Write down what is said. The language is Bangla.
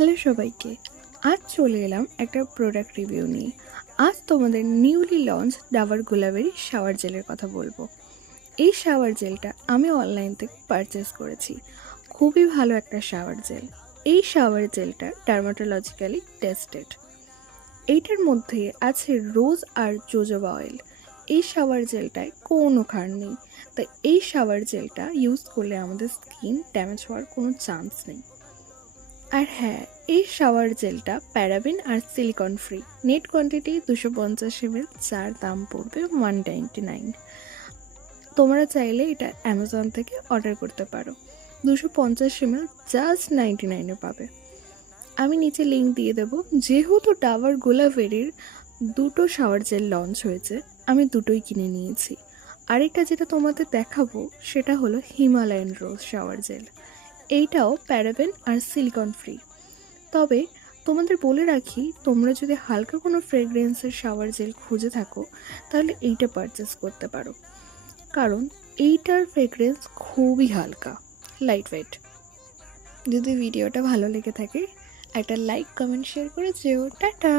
হ্যালো সবাইকে। আজ চলে এলাম একটা প্রোডাক্ট রিভিউ নিয়ে। আজ তোমাদের newly launch Dabur Gulabari shower জেলের কথা বলবো। এই শাওয়ার জেলটা আমি অনলাইন থেকে পারচেস করেছি। খুবই ভালো একটা শাওয়ার জেল। এই শাওয়ার জেলটা ডার্মাটোলজিক্যালি টেস্টেড। এইটার মধ্যে আছে রোজ আর জোজোবা অয়েল। এই শাওয়ার জেলটায় কোনো ক্ষার নেই, তাই এই শাওয়ার জেলটা ইউজ করলে আমাদের স্কিন ড্যামেজ হওয়ার কোনো চান্স নেই। আর হ্যাঁ, এই শাওয়ার জেলটা প্যারাবেন আর silicone free. Net quantity 250 ml, যার দাম পড়বে 199। তোমরা চাইলে এটা অ্যামাজন থেকে অর্ডার করতে পারো। 250 ml জাস্ট 99-এ পাবে। আমি নিচে লিঙ্ক দিয়ে দেবো। যেহেতু ডাবর গুলাবেরির দুটো শাওয়ার জেল লঞ্চ হয়েছে, আমি দুটোই কিনে নিয়েছি। আরেকটা যেটা তোমাদের দেখাবো সেটা হলো হিমালয়ান রোজ শাওয়ার জেল। এইটাও প্যারাবেন আর সিলিকন ফ্রি। তবে তোমাদের বলে রাখি, তোমরা যদি হালকা কোনো ফ্রেগরেন্সের শাওয়ার জেল খুঁজে থাকো তাহলে এইটা পারচেস করতে পারো, কারণ এইটার ফ্রেগরেন্স খুবই হালকা, লাইট ওয়েট। যদি ভিডিওটা ভালো লেগে থাকে একটা লাইক কমেন্ট শেয়ার করে যেও। টাটা।